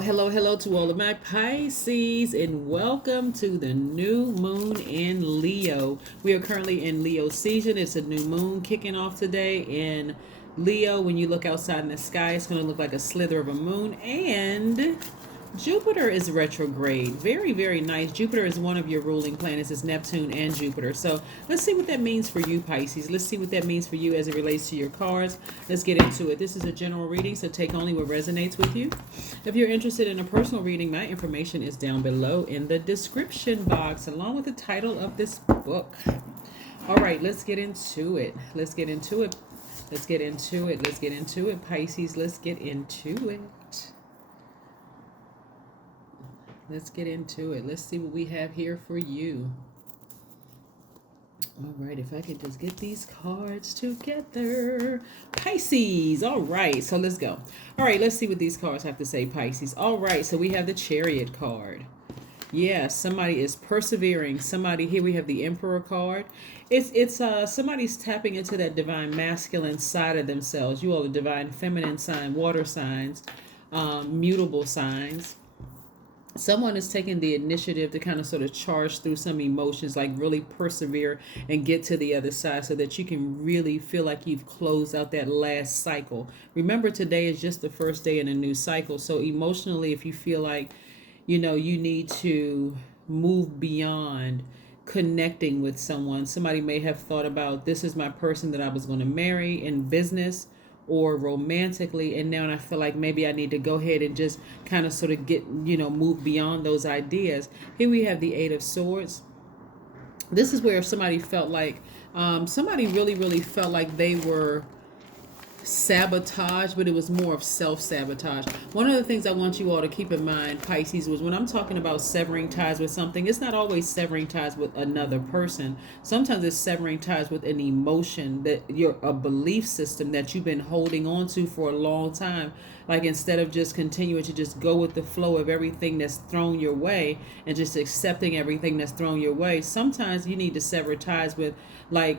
Hello to all of my Pisces, and welcome to the new moon in Leo. We are currently in Leo season. It's a new moon kicking off today in Leo. When you look outside in the sky, it's going to look like a slither of a moon, and Jupiter is retrograde. Very, very nice. Jupiter is one of your ruling planets. It's Neptune and Jupiter. So let's see what that means for you, Pisces. Let's see what that means for you as it relates to your cards. Let's get into it. This is a general reading, so take only what resonates with you. If you're interested in a personal reading, my information is down below in the description box, along with the title of this book. All right, let's get into it. Let's get into it. Let's get into it. Let's get into it, Pisces. Let's get into it. Let's get into it. Let's see what we have here for you. All right, if I can just get these cards together. Pisces. All right, so let's go. All right, let's see what these cards have to say, Pisces. All right, so we have the Chariot card. Yeah, somebody is persevering. Somebody, here we have the Emperor card. It's somebody's tapping into that divine masculine side of themselves. You all are divine feminine sign, water signs, mutable signs. Someone is taking the initiative to kind of sort of charge through some emotions, like really persevere and get to the other side so that you can really feel like you've closed out that last cycle. Remember, today is just the first day in a new cycle. So emotionally, if you feel like, you need to move beyond connecting with someone, somebody may have thought about, this is my person that I was going to marry in business or romantically, and now I feel like maybe I need to go ahead and just kind of sort of get, move beyond those ideas. Here we have the Eight of Swords. This is where somebody felt like, somebody really felt like they were sabotage, but it was more of self-sabotage. One of the things I want you all to keep in mind, Pisces, was when I'm talking about severing ties with something, it's not always severing ties with another person. Sometimes it's severing ties with an emotion, that a belief system that you've been holding on to for a long time. Like, instead of just continuing to just go with the flow of everything that's thrown your way and just accepting everything that's thrown your way, sometimes you need to sever ties with, like,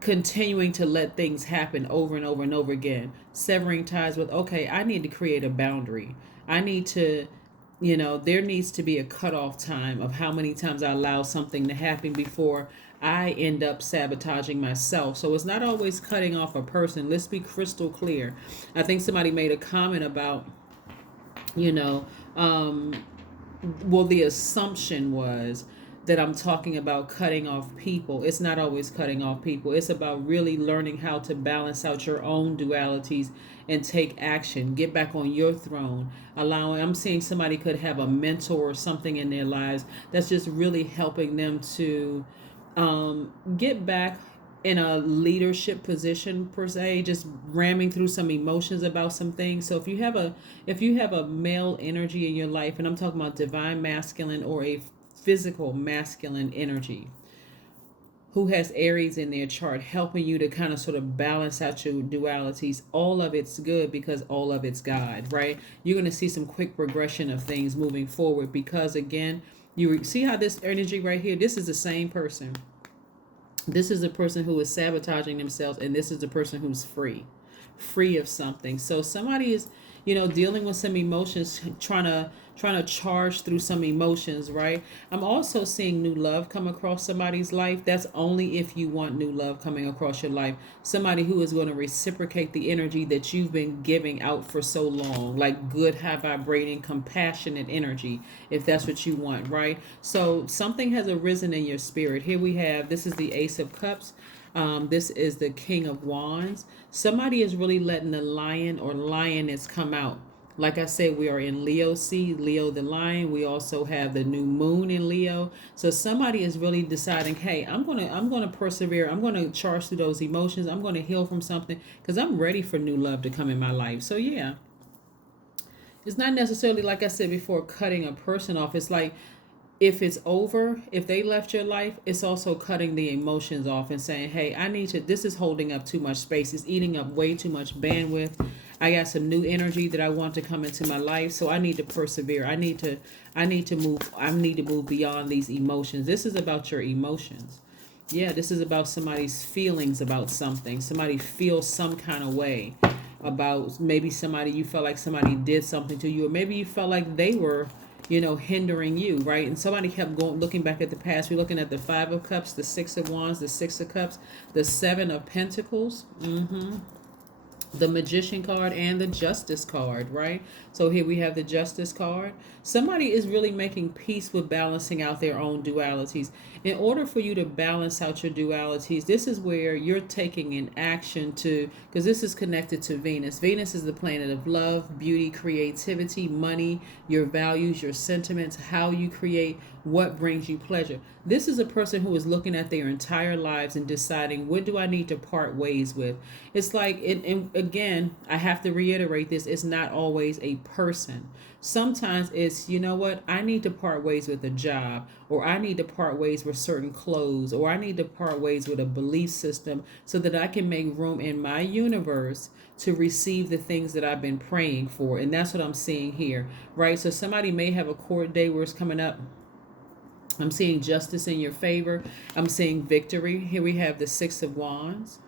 continuing to let things happen over and over and over again. Severing ties with, okay, I need to create a boundary. I need to, there needs to be a cutoff time of how many times I allow something to happen before I end up sabotaging myself. So it's not always cutting off a person. Let's be crystal clear. I think somebody made a comment about, the assumption was that I'm talking about cutting off people. It's not always cutting off people. It's about really learning how to balance out your own dualities and take action. Get back on your throne. I'm seeing somebody could have a mentor or something in their lives that's just really helping them to get back in a leadership position, per se, just ramming through some emotions about some things. So if you have a male energy in your life, and I'm talking about divine masculine or a physical masculine energy, who has Aries in their chart, helping you to kind of sort of balance out your dualities, all of it's good because all of it's God, right? You're going to see some quick progression of things moving forward, because again, you see how this energy right here, this is the same person. This is the person who is sabotaging themselves, and this is the person who's free of something. So somebody is, dealing with some emotions, trying to charge through some emotions, right? I'm also seeing new love come across somebody's life. That's only if you want new love coming across your life. Somebody who is going to reciprocate the energy that you've been giving out for so long, like good, high vibrating, compassionate energy, if that's what you want, right? So something has arisen in your spirit. Here we have, this is the Ace of Cups. This is the King of Wands. Somebody is really letting the lion or lioness come out. Like I said, we are in Leo Leo the lion. We also have the new moon in Leo. So somebody is really deciding, hey, I'm gonna persevere. I'm gonna charge through those emotions. I'm gonna heal from something because I'm ready for new love to come in my life. So yeah, it's not necessarily, like I said before, cutting a person off. It's like, if it's over, if they left your life, it's also cutting the emotions off and saying, hey, this is holding up too much space. It's eating up way too much bandwidth. I got some new energy that I want to come into my life. So I need to persevere. I need to move beyond these emotions. This is about your emotions. Yeah, this is about somebody's feelings about something. Somebody feels some kind of way. about maybe somebody, you felt like somebody did something to you, or maybe you felt like they were, hindering you, right? And somebody kept going, looking back at the past. We're looking at the Five of Cups, the Six of Wands, the Six of Cups, the Seven of Pentacles. The Magician card and the Justice card, right? So here we have the Justice card. Somebody is really making peace with balancing out their own dualities. In order for you to balance out your dualities, this is where you're taking an action to, because this is connected to Venus. Venus is the planet of love, beauty, creativity, money, your values, your sentiments, how you create, what brings you pleasure. This is a person who is looking at their entire lives and deciding, what do I need to part ways with? It's like, and again, I have to reiterate this, it's not always a person. Sometimes it's, you know what, I need to part ways with a job, or I need to part ways with certain clothes, or I need to part ways with a belief system so that I can make room in my universe to receive the things that I've been praying for. And that's what I'm seeing here, right? So somebody may have a court day where it's coming up. I'm seeing justice in your favor. I'm seeing victory. Here we have the Six of Wands.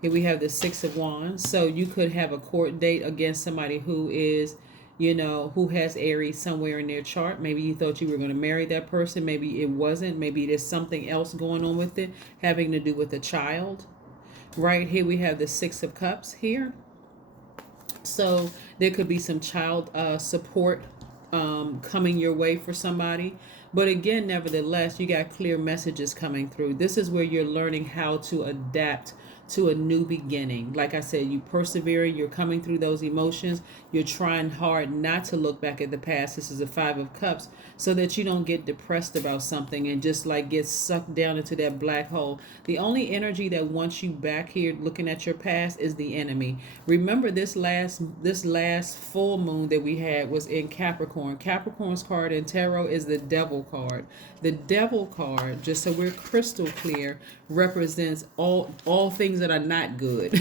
Here we have the Six of Wands. So you could have a court date against somebody who is, who has Aries somewhere in their chart. Maybe you thought you were going to marry that person. Maybe it wasn't. Maybe there's something else going on with it, having to do with a child. Right here we have the Six of Cups here. So there could be some child support coming your way for somebody. But again, nevertheless, you got clear messages coming through. This is where you're learning how to adapt to a new beginning. Like I said, you persevering, you're coming through those emotions, you're trying hard not to look back at the past. This is a Five of Cups, so that you don't get depressed about something and just like get sucked down into that black hole. The only energy that wants you back here looking at your past is the enemy. Remember, this last full moon that we had was in Capricorn. Capricorn's card in tarot is the Devil card. The Devil card, just so we're crystal clear, represents all things that are not good.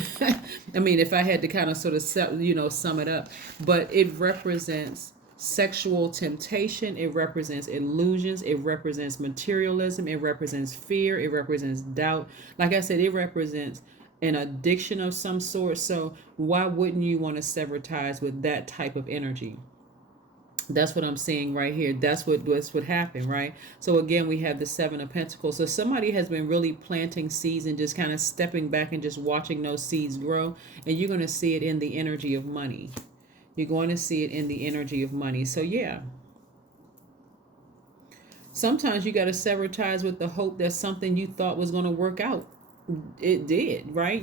I mean, if I had to kind of sort of sum it up, but it represents sexual temptation, it represents illusions, it represents materialism, it represents fear, it represents doubt. Like I said, it represents an addiction of some sort. So why wouldn't you want to sever ties with that type of energy? That's what I'm seeing right here. That's what happened, right? So again, we have the Seven of Pentacles. So somebody has been really planting seeds and just kind of stepping back and just watching those seeds grow. And you're going to see it in the energy of money. You're going to see it in the energy of money. So yeah. Sometimes you got to sever ties with the hope that something you thought was going to work out, it did, right?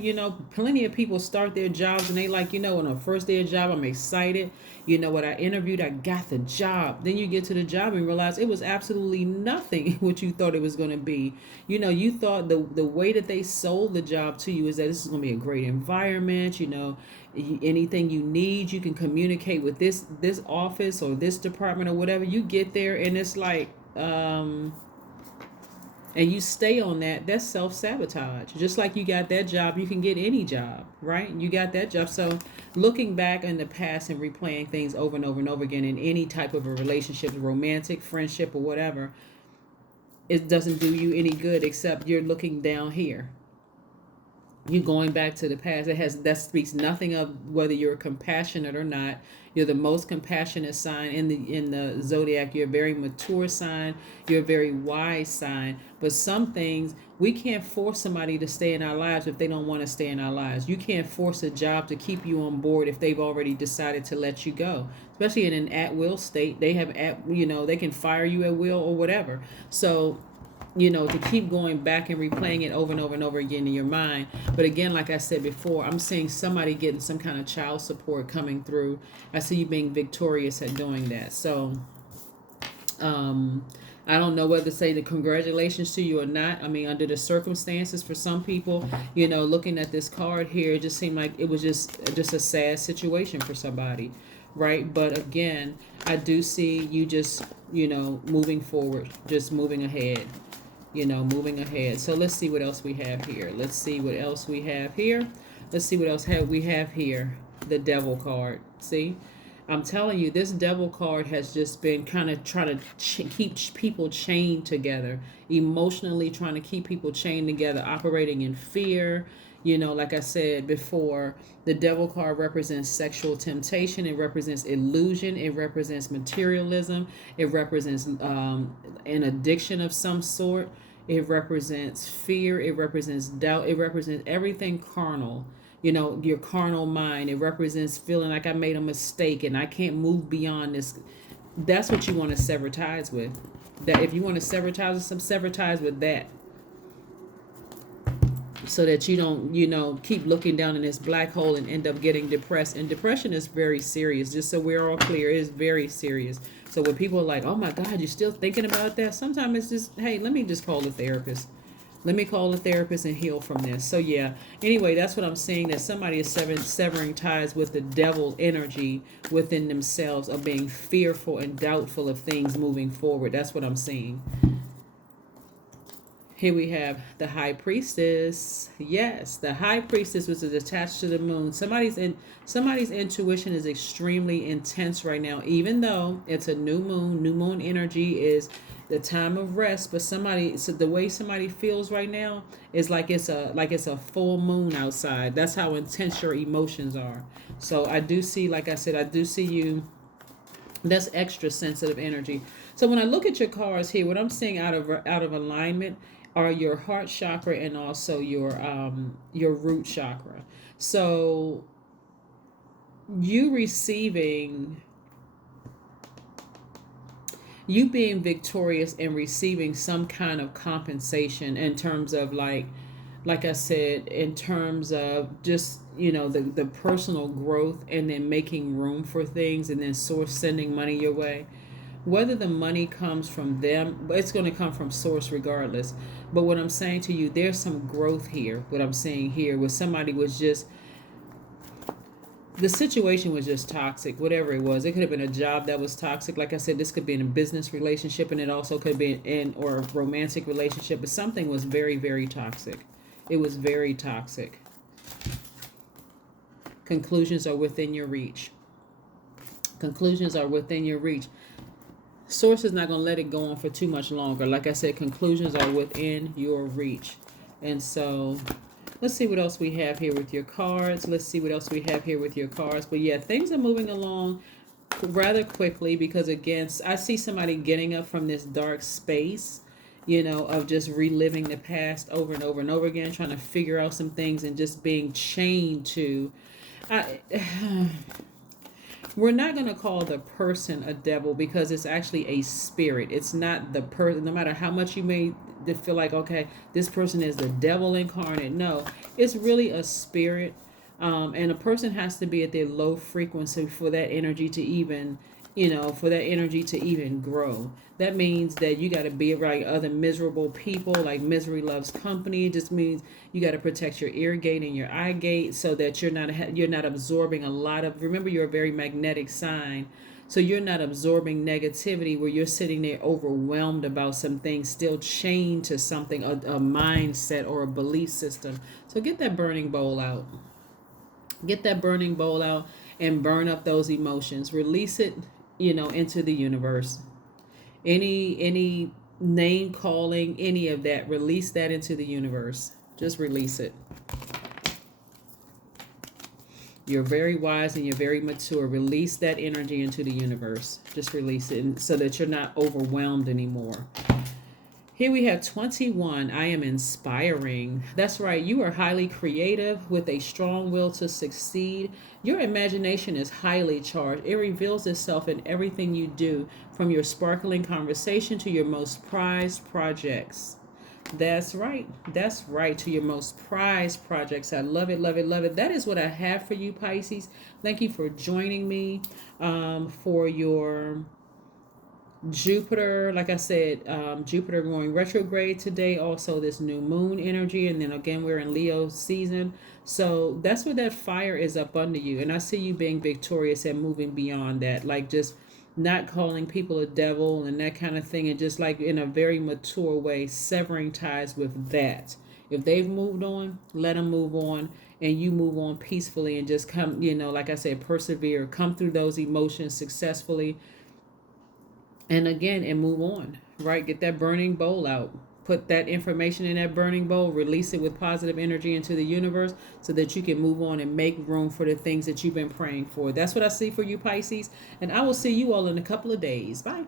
Plenty of people start their jobs and they like, on the first day of job, I'm excited. What I interviewed, I got the job. Then you get to the job and realize it was absolutely nothing what you thought it was going to be. You thought the way that they sold the job to you is that this is going to be a great environment. Anything you need, you can communicate with this office or this department or whatever. You get there and it's like, and you stay on that's self-sabotage. Just like you got that job, you can get any job, right? You got that job. So looking back in the past and replaying things over and over and over again in any type of a relationship, romantic, friendship, or whatever, it doesn't do you any good, except you're looking down here. You're going back to the past. That speaks nothing of whether you're compassionate or not. You're the most compassionate sign in the zodiac. You're a very mature sign. You're a very wise sign. But some things, we can't force somebody to stay in our lives if they don't want to stay in our lives. You can't force a job to keep you on board if they've already decided to let you go. Especially in an at-will state, they have they can fire you at will or whatever. So to keep going back and replaying it over and over and over again in your mind. But again, like I said before, I'm seeing somebody getting some kind of child support coming through. I see you being victorious at doing that. So I don't know whether to say the congratulations to you or not. I mean, under the circumstances, for some people, looking at this card here, it just seemed like it was just a sad situation for somebody, right? But again, I do see you just, moving forward, just moving ahead. Moving ahead. So let's see what else we have here. Let's see what else we have here. We have here. The Devil card. See? I'm telling you, this Devil card has just been kind of trying to keep people chained together. Emotionally trying to keep people chained together. Operating in fear. You know, like I said before, the devil card represents sexual temptation. It represents illusion. It represents materialism. It represents an addiction of some sort. It represents fear. It represents doubt. It represents everything carnal. You know, your carnal mind. It represents feeling like I made a mistake and I can't move beyond this. That's what you want to sever ties with. That if you want to sever ties with some, sever ties with that, so that you don't, you know, keep looking down in this black hole and end up getting depressed. And depression is very serious, just so we're all clear. It is very serious. So when people are like, oh my God, you're still thinking about that, sometimes it's just, hey, let me just call a therapist. Let me call a therapist and heal from this. So yeah, anyway, that's what I'm saying, that somebody is severing ties with the devil energy within themselves of being fearful and doubtful of things moving forward. That's what I'm seeing. Here we have the High Priestess. Yes, the High Priestess, which is attached to the moon. Somebody's intuition is extremely intense right now, even though it's a new moon. New moon energy is the time of rest, but so the way somebody feels right now is like it's a full moon outside. That's how intense your emotions are. So I do see, like I said, I do see you. That's extra sensitive energy. So when I look at your cards here, what I'm seeing out of alignment are your heart chakra and also your root chakra. So you being victorious and receiving some kind of compensation in terms of like I said, in terms of just, you know, the personal growth, and then making room for things, and then source sending money your way. Whether the money comes from them, it's going to come from source regardless. But what I'm saying to you, there's some growth here. What I'm saying here, where somebody was just, the situation was just toxic, whatever it was. It could have been a job that was toxic. Like I said, this could be in a business relationship, and it also could be in or a romantic relationship. But something was very, very toxic. It was very toxic. Conclusions are within your reach. Conclusions are within your reach. Source is not going to let it go on for too much longer. Like I said, conclusions are within your reach. And so let's see what else we have here with your cards. But yeah, things are moving along rather quickly, because again, I see somebody getting up from this dark space, you know, of just reliving the past over and over and over again, trying to figure out some things, and just being chained to we're not going to call the person a devil, because it's actually a spirit. It's not the person. No matter how much you may feel like, okay, this person is the devil incarnate. No, it's really a spirit. And a person has to be at their low frequency for that energy to even, grow. That means that you got to be around other miserable people. Like misery loves company. It just means you got to protect your ear gate and your eye gate, so that you're not absorbing a lot of. Remember, you're a very magnetic sign, so you're not absorbing negativity where you're sitting there overwhelmed about some things, still chained to something, a mindset or a belief system. So get that burning bowl out. Get that burning bowl out and burn up those emotions. Release it, into the universe. Any name calling, any of that, release that into the universe. Just release it. You're very wise and you're very mature. Release that energy into the universe. Just release it, so that you're not overwhelmed anymore. Here we have 21. I am inspiring. That's right. You are highly creative with a strong will to succeed. Your imagination is highly charged. It reveals itself in everything you do, from your sparkling conversation to your most prized projects. That's right. That's right. To your most prized projects. I love it, love it, love it. That is what I have for you, Pisces. Thank you for joining me for your Jupiter. Like I said, Jupiter going retrograde today. Also this new moon energy. And then again, we're in Leo season. So that's where that fire is up under you. And I see you being victorious and moving beyond that. Like just not calling people a devil and that kind of thing. And just like in a very mature way, severing ties with that. If they've moved on, let them move on. And you move on peacefully and just come, like I said, persevere. Come through those emotions successfully. And again, and move on, right? Get that burning bowl out. Put that information in that burning bowl, release it with positive energy into the universe so that you can move on and make room for the things that you've been praying for. That's what I see for you, Pisces. And I will see you all in a couple of days. Bye.